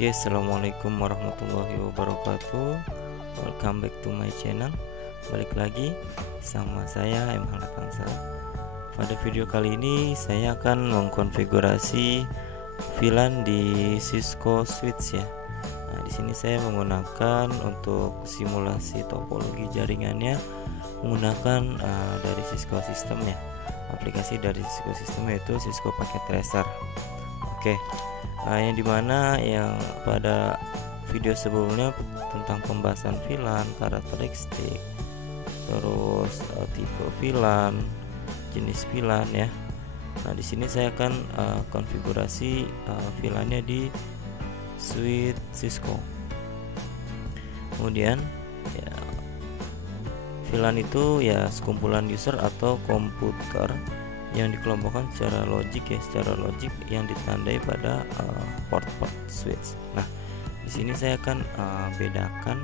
Oke, assalamualaikum warahmatullahi wabarakatuh. Welcome back to my channel. Balik lagi sama saya M. Halatangsa. Pada video kali ini saya akan mengkonfigurasi VLAN di Cisco Switch ya. Nah, di sini saya menggunakan untuk simulasi topologi jaringannya menggunakan dari Cisco System ya. Aplikasi dari Cisco System yaitu Cisco Packet Tracer. Oke. Yang dimana yang pada video sebelumnya tentang pembahasan VLAN, karakteristik, terus tipe VLAN, jenis VLAN ya. Nah, di sini saya akan konfigurasi VLAN-nya di switch Cisco. Kemudian ya, VLAN itu ya sekumpulan user atau komputer yang dikelompokkan secara logik yang ditandai pada port-port switch. Nah, di sini saya akan bedakan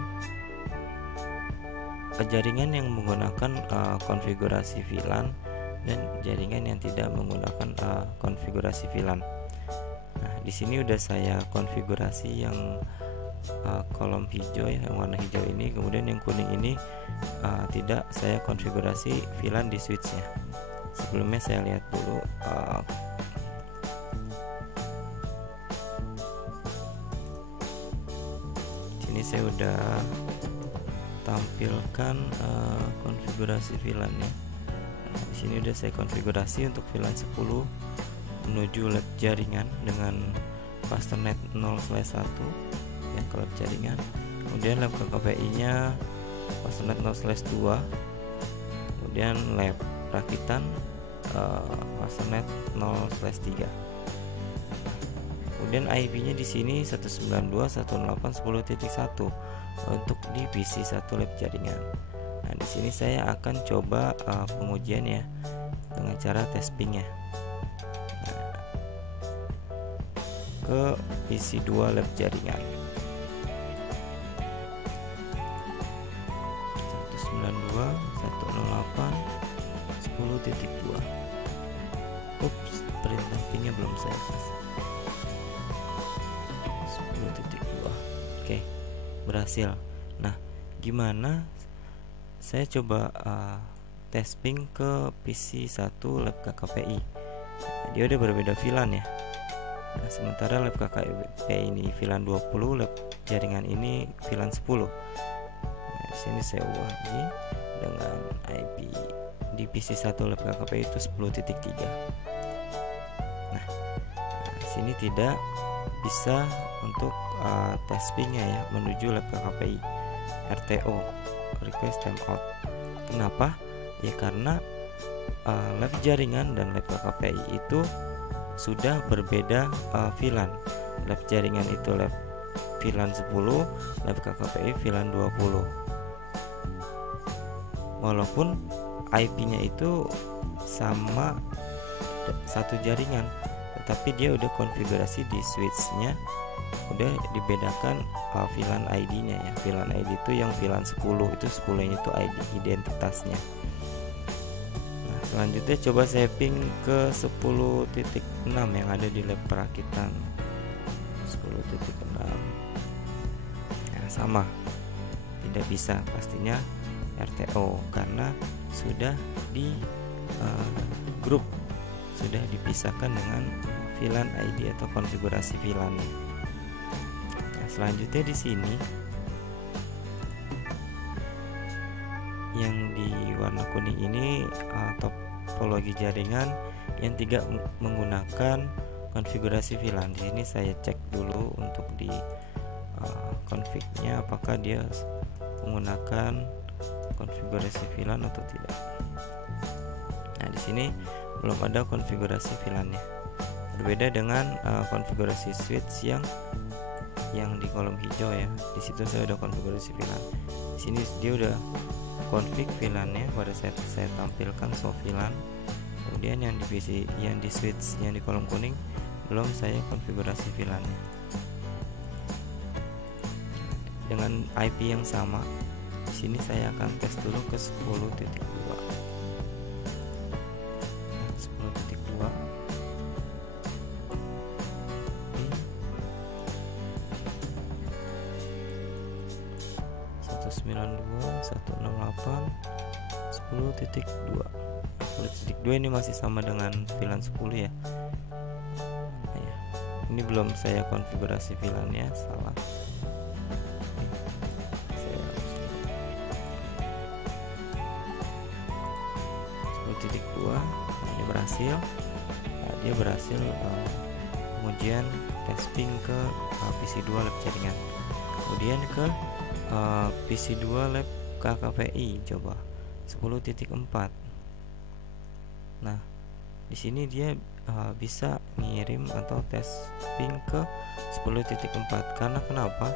jaringan yang menggunakan konfigurasi VLAN dan jaringan yang tidak menggunakan konfigurasi VLAN. Nah, di sini udah saya konfigurasi yang kolom hijau ya, yang warna hijau ini, kemudian yang kuning ini tidak saya konfigurasi VLAN di switchnya. Sebelumnya saya lihat dulu sini saya udah tampilkan konfigurasi VLAN-nya. Nah, di sini udah saya konfigurasi untuk VLAN 10 menuju lab jaringan dengan Fasternet 0/1 ya, ke lab jaringan. Kemudian lab KKPI-nya Fasternet 0/2. Kemudian lab rakitan Fasternet 0/3. Kemudian IP-nya di sini 192.168.10.1 untuk di PC 1 lab jaringan. Nah, di sini saya akan coba pengujian ya dengan cara testingnya. Nah, ke PC 2 lab jaringan. 192.168.10.2. Ups, perintah pingnya belum saya kasih. 10.2. Oke, berhasil. Nah, gimana saya coba tes ping ke PC 1 lab KKPI. Nah, dia udah berbeda VLAN ya. Nah, sementara lab KKPI ini VLAN 20, lab jaringan ini VLAN 10. Nah, di sini saya ubah lagi dengan IP di PC 1 lab KKPI itu 10.3. Nah, di sini tidak bisa untuk tes pingnya ya menuju lab KKPI RTO, request timeout. Kenapa? Ya karena lab jaringan dan lab KKPI itu sudah berbeda VLAN. Lab jaringan itu lab VLAN 10, lab KKPI VLAN 20. Walaupun IP-nya itu sama satu jaringan, tetapi dia udah konfigurasi di switch-nya udah dibedakan VLAN ID-nya ya. VLAN ID itu yang VLAN 10 itu 10-nya itu ID identitasnya. Nah, selanjutnya coba saya ping ke 10.6 yang ada di lab perakitan 10.6. Nah, sama, tidak bisa pastinya RTO karena sudah di grup, sudah dipisahkan dengan VLAN ID atau konfigurasi VLAN. Nah, selanjutnya di sini yang di warna kuning ini topologi jaringan yang tidak menggunakan konfigurasi VLAN. Di sini saya cek dulu untuk di config-nya apakah dia menggunakan konfigurasi VLAN atau tidak. Nah, di sini belum ada konfigurasi VLAN-nya. Berbeda dengan konfigurasi switch yang di kolom hijau ya. Di situ saya udah konfigurasi VLAN. Di sini dia udah config VLAN-nya pada saat saya tampilkan show VLAN. Kemudian yang di PC, yang di switch yang di kolom kuning belum saya konfigurasi VLAN-nya. Dengan IP yang sama. Di sini saya akan tes dulu ke 10.2. Nah, 10.2. 108 10.2. 10.2 ini masih sama dengan VLAN 10 ya. Nah, ya. Ini belum saya konfigurasi VLAN-nya, salah. Saya 10.2. Nah, ini berhasil. Nah, dia berhasil pengujian testing ke PC2 lab jaringan. Kemudian ke PC2 lab KKPI, coba 10.4. Nah, di sini dia bisa ngirim atau testing ke 10.4. Karena kenapa?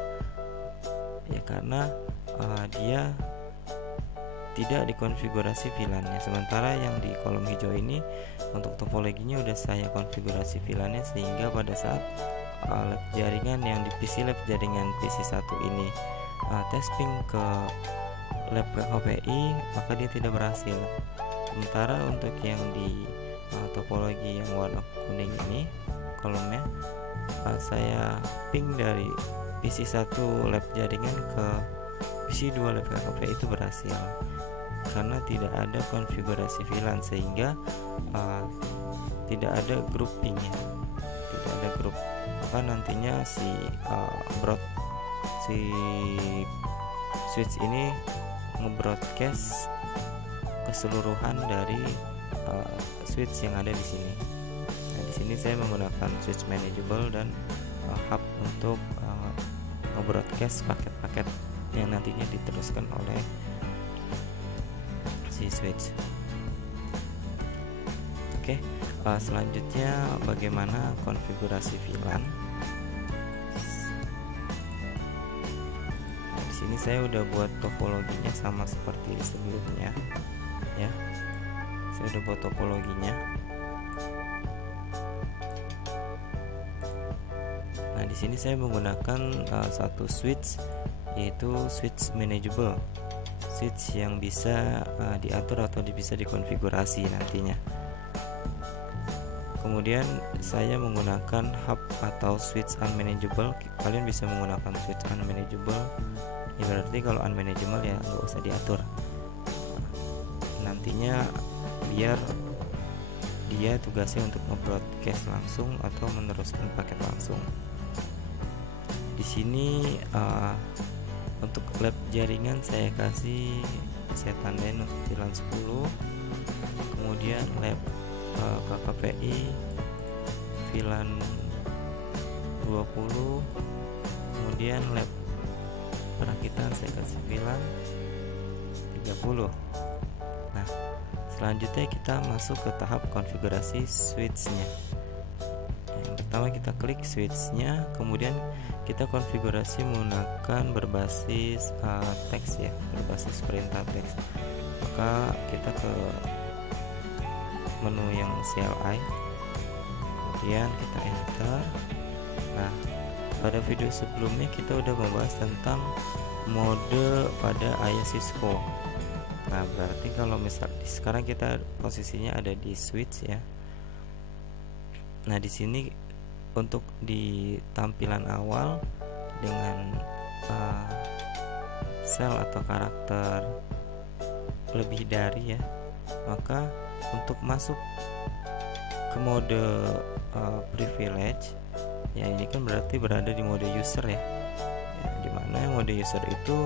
Ya karena dia tidak dikonfigurasi VLAN-nya. Sementara yang di kolom hijau ini untuk topologinya udah saya konfigurasi VLAN-nya, sehingga pada saat lab jaringan yang di PC lab jaringan PC1 ini testing ke lab KKPI, maka dia tidak berhasil. Sementara untuk yang di topologi yang warna kuning ini kolomnya, saya ping dari PC1 lab jaringan ke PC2 lab KKPI itu berhasil karena tidak ada konfigurasi VLAN, sehingga tidak ada groupingnya, tidak ada grup. Maka nantinya si switch ini nge-broadcast keseluruhan dari switch yang ada di sini. Nah, di sini saya menggunakan switch manageable dan hub untuk nge-broadcast paket-paket yang nantinya diteruskan oleh si switch. Oke, selanjutnya bagaimana konfigurasi VLAN. Nah, di sini saya udah buat topologinya sama seperti sebelumnya, ya. Saya udah buat topologinya. Nah, di sini saya menggunakan satu switch, yaitu switch manageable, switch yang bisa diatur atau bisa dikonfigurasi nantinya. Kemudian saya menggunakan hub atau switch unmanageable. Kalian bisa menggunakan switch unmanageable, ya berarti kalau unmanageable ya nggak usah diatur. Nantinya biar dia tugasnya untuk nge-broadcast langsung atau meneruskan paket langsung. Di sini untuk lab jaringan saya tandain untuk VLAN 10. Kemudian lab KKPI VLAN 20. Kemudian lab perakitan saya kasih VLAN 30. Nah, selanjutnya kita masuk ke tahap konfigurasi switch-nya. Yang pertama kita klik switch-nya, kemudian kita konfigurasi menggunakan berbasis teks ya, berbasis perintah teks. Maka kita ke menu yang CLI, kemudian kita enter. Nah, pada video sebelumnya kita udah membahas tentang mode pada ayah Cisco. Nah, berarti kalau misal sekarang kita posisinya ada di switch ya. Nah, di sini untuk di tampilan awal dengan sel atau karakter lebih dari ya, maka untuk masuk ke mode privilege ya, ini kan berarti berada di mode user ya, dimana mode user itu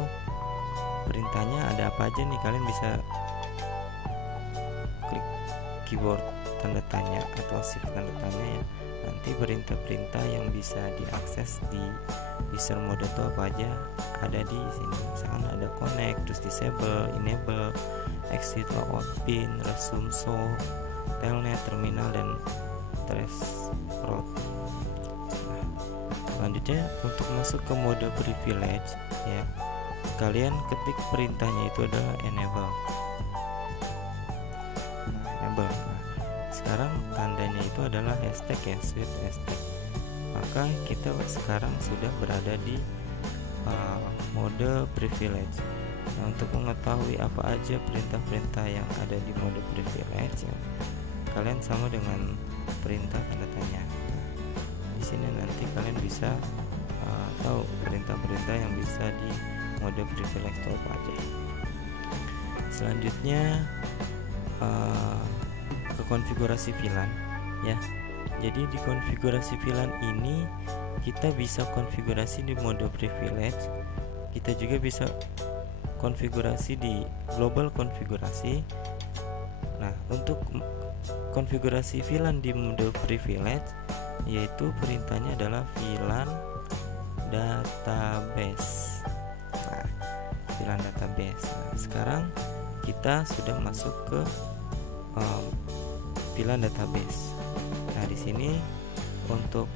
perintahnya ada apa aja nih. Kalian bisa klik keyboard tanda tanya atau shift tanda tanya ya, nanti perintah-perintah yang bisa diakses di user mode itu apa aja ada di sini. Misalkan ada connect, terus disable, enable, exit, logout, pin, resume, show, telnet, terminal, dan trace route. Nah, selanjutnya untuk masuk ke mode privilege ya, kalian ketik perintahnya itu adalah enable. Enable. Nah, sekarang tandanya itu adalah hashtag ya, switch hashtag. Maka kita sekarang sudah berada di mode privilege. Nah, untuk mengetahui apa aja perintah-perintah yang ada di mode privilege ya, kalian sama dengan perintah tanda tanya. Nah, di sini nanti kalian bisa tahu perintah-perintah yang bisa di mode privilege itu apa aja. Selanjutnya ke konfigurasi VLAN ya. Jadi di konfigurasi VLAN ini kita bisa konfigurasi di mode privilege, kita juga bisa konfigurasi di global konfigurasi. Nah, untuk konfigurasi VLAN di mode privilege, yaitu perintahnya adalah VLAN database. Nah, VLAN database. Nah, sekarang kita sudah masuk ke VLAN database. Nah, di sini untuk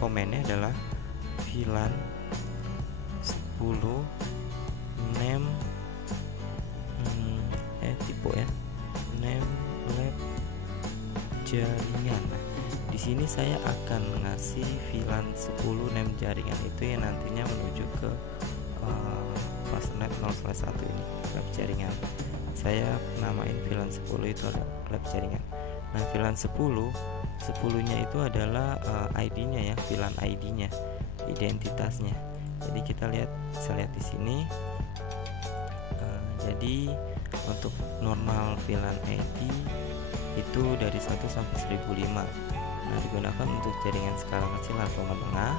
komennya adalah VLAN 10 name tipe ya, name lab jaringan. Nah, di sini saya akan ngasih VLAN 10 name jaringan itu yang nantinya menuju ke Fastnet 0/1 ini, lab jaringan. Saya namain VLAN 10 itu ada lab jaringan. Nah, VLAN 10-nya itu adalah ID-nya ya, VLAN ID-nya, identitasnya. Jadi kita bisa lihat di sini. Jadi untuk normal VLAN ID itu dari 1 sampai 1005. Nah, digunakan untuk jaringan skala kecil atau menengah.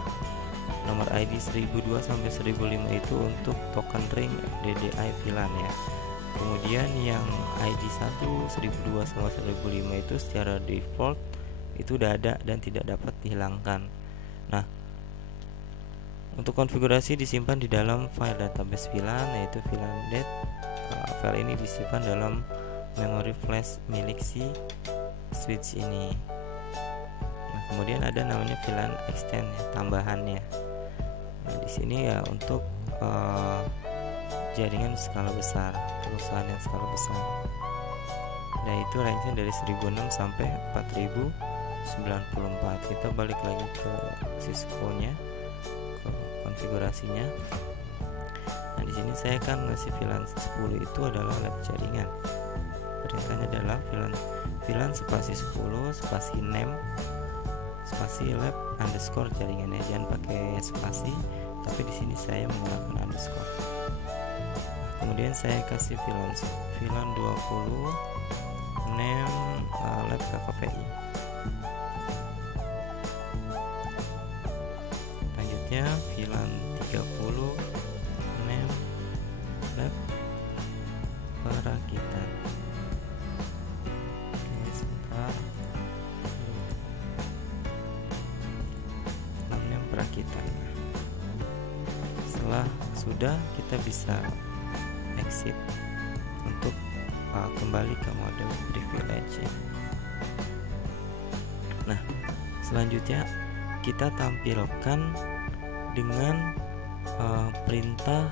Nomor ID 1002 sampai 1005 itu untuk token ring DDI VLAN ya. Kemudian yang ID 1, 1002 sama 1005 itu secara default itu udah ada dan tidak dapat dihilangkan. Nah, untuk konfigurasi disimpan di dalam file database VLAN, yaitu VLAN.dat. File ini disimpan dalam memori flash milik si switch ini. Nah, kemudian ada namanya VLAN extend ya, tambahannya. Nah, di sini ya untuk jaringan skala besar, perusahaan yang skala besar. Nah, itu range-nya dari 1006 sampai 4094. Kita balik lagi ke Cisco-nya, ke konfigurasinya. Nah, di sini saya akan ngasih VLAN 10 itu adalah lab jaringan. Perintahnya adalah VLAN spasi 10 spasi name spasi lab underscore jaringannya. Jangan pakai spasi, tapi di sini saya menggunakan underscore. Kemudian saya kasih VLAN 20 name lab KKPI. Selanjutnya VLAN 30 name lab perakitan. Oke, sebentar. Name perakitan. Setelah sudah, kita bisa exit untuk kembali ke mode privilege ya. Nah, selanjutnya kita tampilkan dengan perintah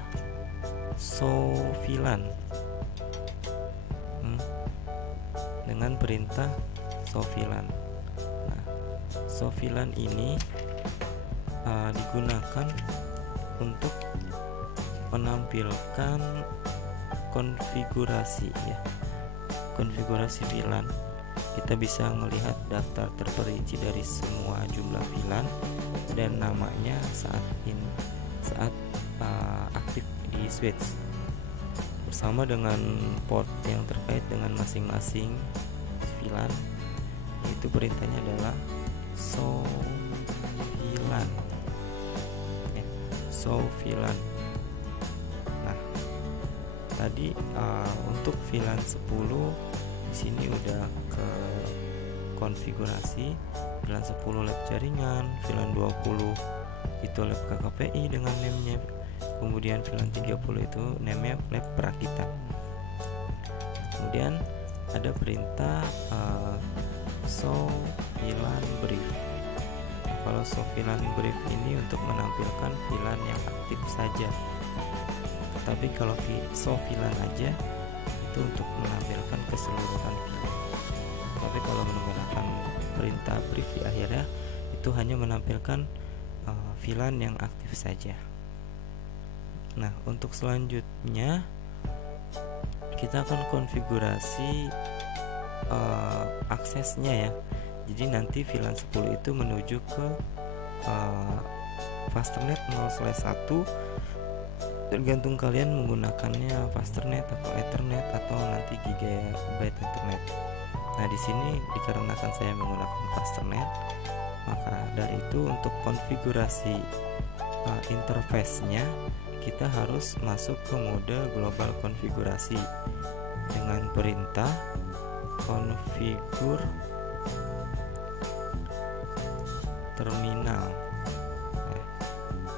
show VLAN. Dengan perintah show VLAN. Nah, show VLAN ini digunakan untuk menampilkan konfigurasi ya, konfigurasi VLAN. Kita bisa melihat daftar terperinci dari semua jumlah VLAN dan namanya saat aktif di switch, bersama dengan port yang terkait dengan masing-masing VLAN. Itu perintahnya adalah show VLAN ya, show VLAN. Tadi untuk VLAN 10 di sini udah ke konfigurasi. VLAN 10 lab jaringan, VLAN 20 itu lab KKPI dengan name-nya. Kemudian VLAN 30 itu name-nya lab perakitan. Kemudian ada perintah show VLAN brief. Kalau show VLAN brief ini untuk menampilkan VLAN yang aktif saja. Tapi kalau show VLAN aja itu untuk menampilkan keseluruhan VLAN. Tapi kalau menggunakan perintah brief di akhirnya itu hanya menampilkan VLAN yang aktif saja. Nah, untuk selanjutnya kita akan konfigurasi aksesnya ya. Jadi nanti VLAN 10 itu menuju ke Fastnet 0/1 tergantung kalian menggunakannya Fasternet atau Ethernet atau nanti Gigabit Ethernet. Nah, di sini dikarenakan saya menggunakan Fasternet, maka dari itu untuk konfigurasi interface-nya kita harus masuk ke mode global konfigurasi dengan perintah configure terminal.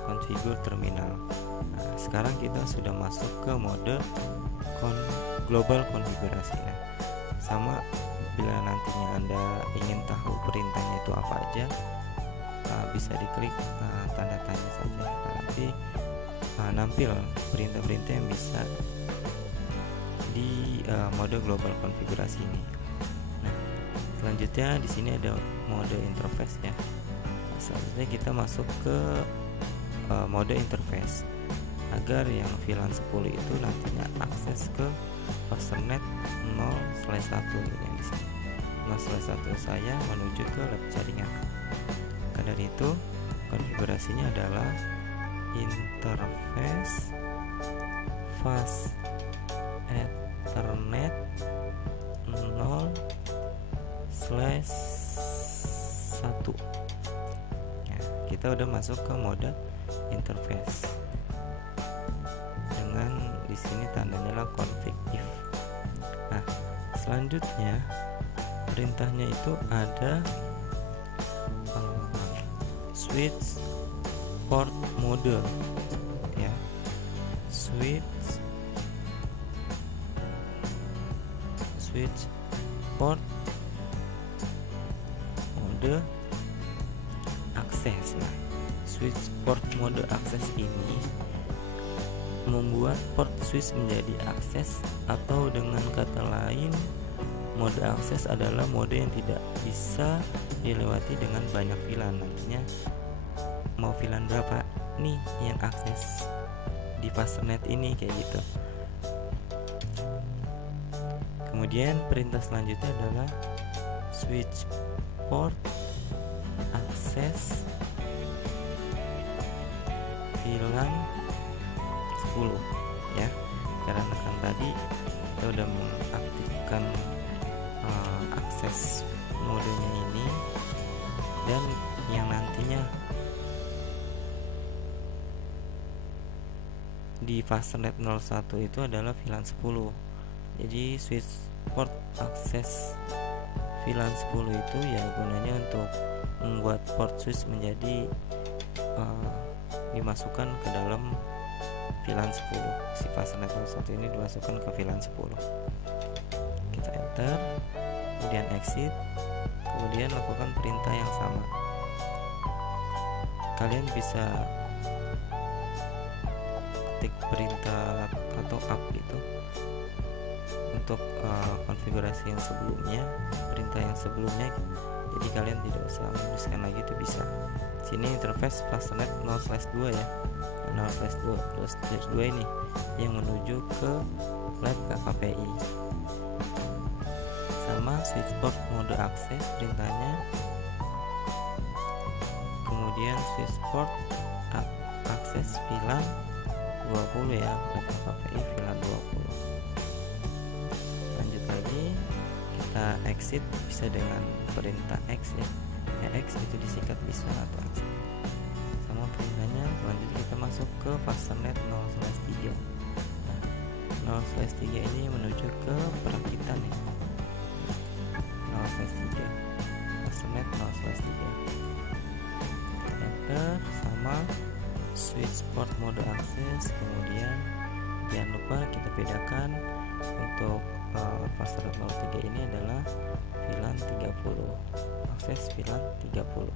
Configure terminal. Nah, sekarang kita sudah masuk ke mode global konfigurasi. Nah, sama bila nantinya Anda ingin tahu perintahnya itu apa aja, bisa diklik tanda tanya saja. Nanti nampil perintah-perintah yang bisa di mode global konfigurasi ini. Nah, selanjutnya di sini ada mode interface ya. Selanjutnya kita masuk ke mode interface agar yang VLAN 10 itu nantinya akses ke Fasternet 0/1 yang di sini. 0/1 saya menuju ke lab jaringan. Maka dari itu konfigurasinya adalah interface fast Ethernet 0/1. Kita udah masuk ke mode interface dengan di sini tandanya lah config if. Nah, selanjutnya perintahnya itu ada switch port mode ya, switch port mode akses. Nah, switch port mode akses ini membuat port switch menjadi akses, atau dengan kata lain mode akses adalah mode yang tidak bisa dilewati dengan banyak VLAN. Nantinya mau VLAN berapa nih yang akses di Fasternet ini, kayak gitu. Kemudian perintah selanjutnya adalah switch port akses VLAN 10 ya, karena kan tadi kita udah mengaktifkan akses modenya ini, dan yang nantinya di Fasternet 01 itu adalah VLAN 10. Jadi switch port akses VLAN 10 itu ya gunanya untuk membuat port switch menjadi dimasukkan ke dalam VLAN 10. Si Fasternet 01 ini dimasukkan ke VLAN 10. Kita enter, kemudian exit, kemudian lakukan perintah yang sama. Kalian bisa ketik perintah atau up gitu untuk konfigurasi yang sebelumnya, perintah yang sebelumnya. Jadi kalian tidak usah menuliskan lagi, itu bisa. Sini interface Fasternet 0/2 ya, 0/2 ini yang menuju ke lab KPI. Sama switch port mode akses perintahnya, kemudian switch port akses VLAN 20 ya, lab KPI VLAN 20. Lanjut lagi, kita exit bisa dengan perintah X ya. X itu disingkat bisa atau exit. Sama perintahnya. Selanjutnya kita masuk ke Fasternet 0/3. Nah, 0/3 ini menuju ke perakitan ya. 0/3 Fasternet 0/3. Enter, sama switch port mode akses. Kemudian jangan lupa kita bedakan untuk Fasternet 03 ini adalah VLAN 30, akses VLAN 30.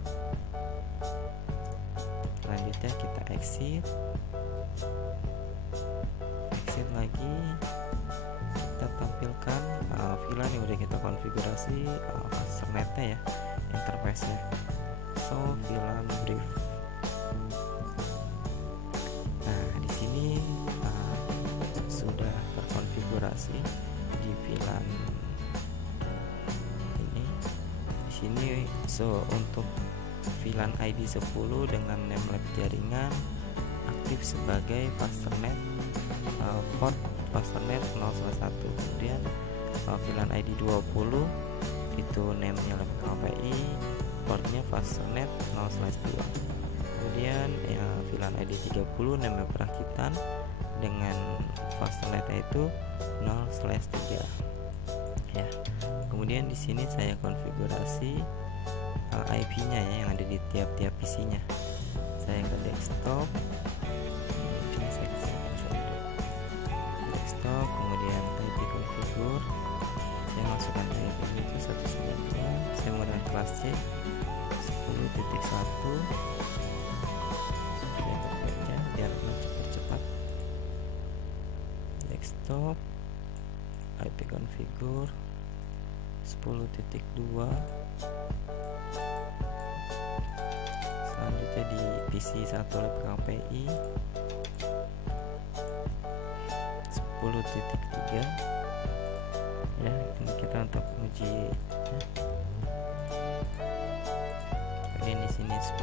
Selanjutnya kita exit lagi, kita tampilkan VLAN yang udah kita konfigurasi Fasternetnya ya, interface-nya. So VLAN brief. Nah, di sini sudah terkonfigurasi di VLAN ini. Di sini untuk VLAN ID 10 dengan name lab jaringan aktif sebagai Fasternet port Fasternet 0/1. Kemudian VLAN ID 20 itu name-nya LabKPI, portnya Fasternet 0/2. Kemudian VLAN ID 30 name perakitan dengan Fasternet itu 0/3 ya. Kemudian di sini saya konfigurasi IP-nya ya, yang ada di tiap-tiap PC-nya. Saya ke desktop, kemudian IP configure, saya masukkan IP itu 192, saya menggunakan kelas C 10.1 supaya terbaca biar cepat. Desktop, IP configure 10.2, selanjutnya di PC 1 LabKPI 10.3 ya. Ini kita untuk uji ya. Kemudian di sini 10.4,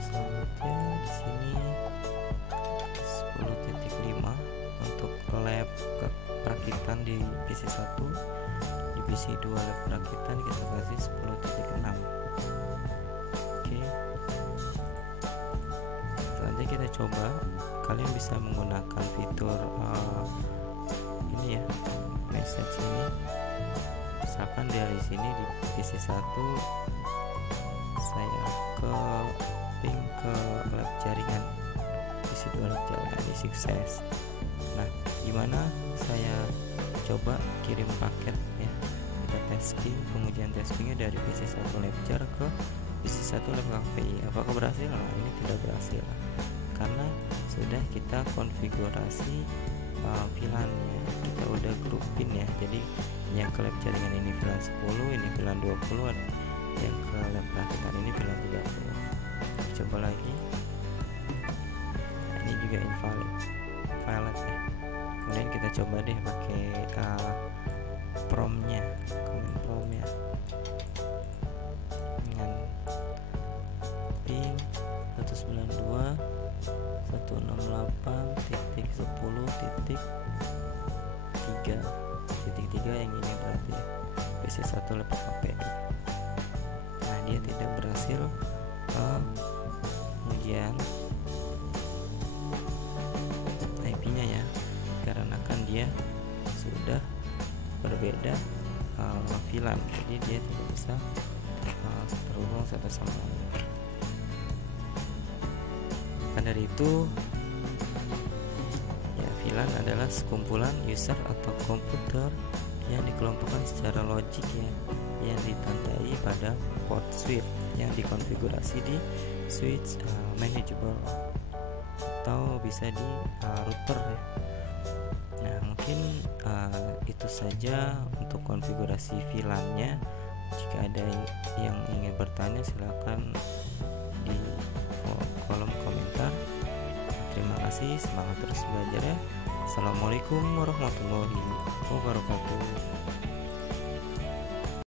selanjutnya di sini 10.5 untuk lab perakitan di PC 1. Di PC 2 lab perakitan kita kasih 10.6. Oke. Selanjutnya kita coba, kalian bisa menggunakan fitur ini ya, message ini. Misalkan dari sini di PC 1 saya ke ping ke lab jaringan, PC 2 lab jaringan di sukses. Nah, gimana saya coba kirim paket ya, kita testing, pengujian testingnya dari PC 1 Labjar ke PC 1 LabKPI. Apakah berhasil? Nah, ini tidak berhasil karena sudah kita konfigurasi VLAN-nya, kita udah grupin ya. Jadi yang ke lab jaringan ini VLAN 10, ini VLAN 20, yang ke lab perakitan ini VLAN 30. Coba lagi. Nah, ini juga invalid ya. Kemudian kita coba deh pakai promnya, command promnya dengan ping 192.168.10.3 yang ini berarti ya, PC 1 LabKPI. Nah, dia tidak berhasil ujian IP-nya ya, karena kan dia sudah berbeda VLAN, jadi dia tidak bisa terhubung satu sama lain. Maka dari itu ya, VLAN adalah sekumpulan user atau komputer yang dikelompokkan secara logik ya, yang ditandai pada port switch yang dikonfigurasi di switch manageable atau bisa di router ya. Nah, mungkin itu saja untuk konfigurasi VLAN-nya. Jika ada yang ingin bertanya, silakan di kolom komentar. Terima kasih, semangat terus belajar ya. Assalamualaikum warahmatullahi wabarakatuh.